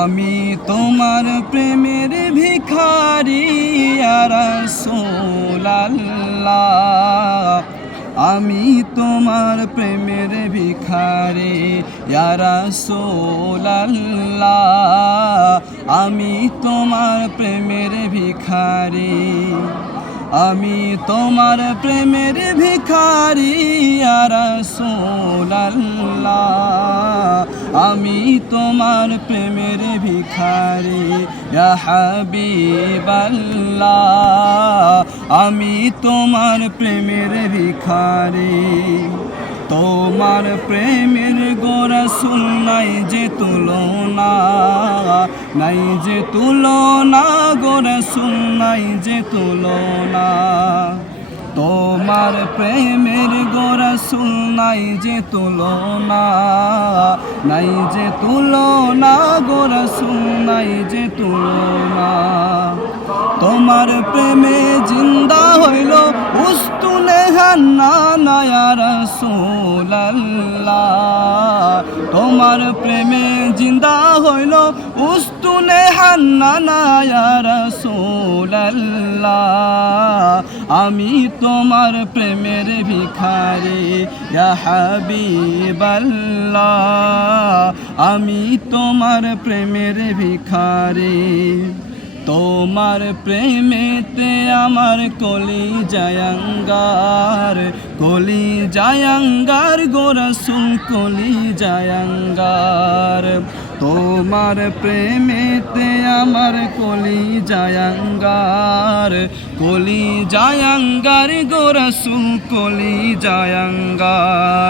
আমি তোমার প্রেমের ভিখারি রাসূলুল্লাহ আমি তোমার প্রেমের ভিখারি রাসূলুল্লাহ আমি তোমার প্রেমের ভিখারি। আমি তোমার প্রেমের ভিখারি রাসূলুল্লাহ আমি তোমার প্রেমের ভিখারি হাবিবাল্লাহ। আমি তোমার প্রেমের ভিখারি। তোমার প্রেমের গোরসুল নাই যে তুলনা, নাই যে তুলনা গোরসুল নাই যে তুলনা। তোমার প্রেমের গোরসুল নাই যে তুলনা, নাই যে তুলনা গোরসুল নাই যে তুলনা। তোমার প্রেমে জিন্দা হইল উস্তুনে হান্না নায়া রাসূলুল্লাহ। তোমার প্রেমে জিন্দা হইল উস্তুনে হান্না নায়া রাসূলুল্লাহ। আমি তোমার প্রেমের ভিখারি হাবিবাল্লাহ। আমি তোমার প্রেমের ভিখারি, তোমার প্রেমেতে আমার কলি জায়াঙ্গার কলি জায়াঙ্গার গোরসুল কলি জায়াঙ্গার তোমার প্রেমেতে আমার কলি জায়াঙ্গার কলি জায়াঙ্গার গোরসুল কলি জায়াঙ্গার